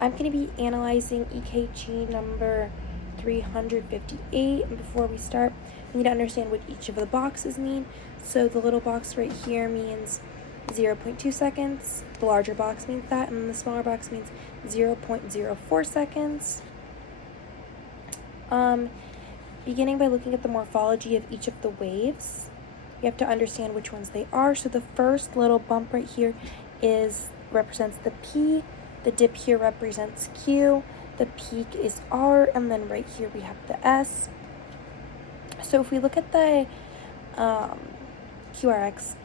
I'm going to be analyzing EKG number 358, and before we start, we need to understand what each of the boxes mean. So the little box right here means 0.2 seconds, the larger box means that, and then the smaller box means 0.04 seconds. Beginning by looking at the morphology of each of the waves, you have to understand which ones they are. So the first little bump right here represents the P, the dip here represents Q, the peak is R, and then right here we have the S. So if we look at the QRS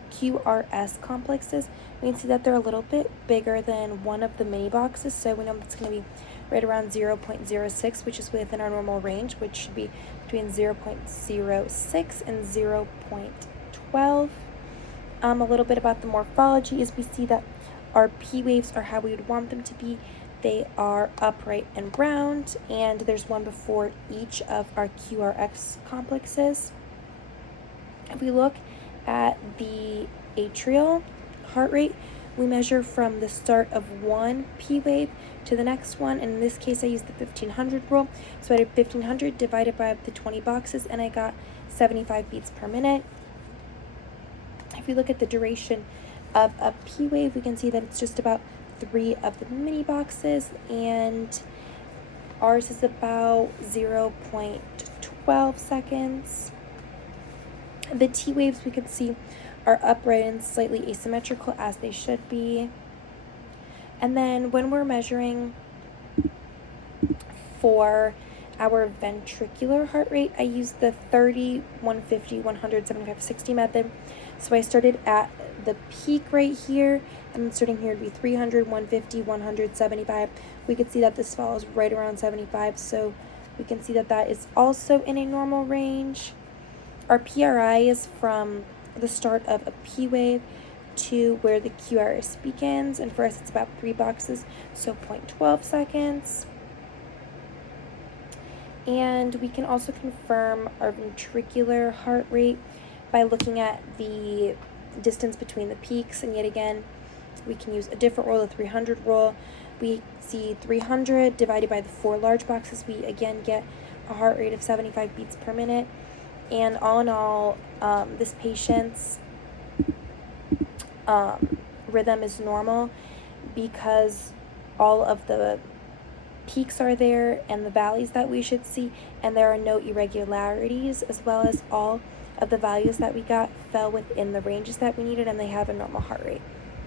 complexes, we can see that they're a little bit bigger than one of the mini boxes, so we know it's going to be right around 0.06, which is within our normal range, which should be between 0.06 and 0.12. A little bit about the morphology is we see that our P waves are how we would want them to be. They are upright and round, and there's one before each of our QRX complexes. If we look at the atrial heart rate, we measure from the start of one P wave to the next one, and in this case I used the 1500 rule. So I did 1500 divided by the 20 boxes, and I got 75 beats per minute. If we look at the duration of a P wave, we can see that it's just about 3 of the mini boxes, and ours is about 0.12 seconds. The T waves we can see are upright and slightly asymmetrical, as they should be. And then when we're measuring for our ventricular heart rate, I used the 30, 150, 100, 75, 60 method. So I started at the peak right here, and then starting here would be 300, 150, 100, 75. We could see that this follows right around 75, so we can see that that is also in a normal range. Our PRI is from the start of a P wave to where the QRS begins, and for us it's about 3 boxes, so 0.12 seconds. And we can also confirm our ventricular heart rate by looking at the distance between the peaks, and yet again we can use a different rule, the 300 rule. We see 300 divided by the 4 large boxes, we again get a heart rate of 75 beats per minute. And all in all, this patient's rhythm is normal because all of the peaks are there and the valleys that we should see, and there are no irregularities, as well as all of the values that we got fell within the ranges that we needed, and they have a normal heart rate.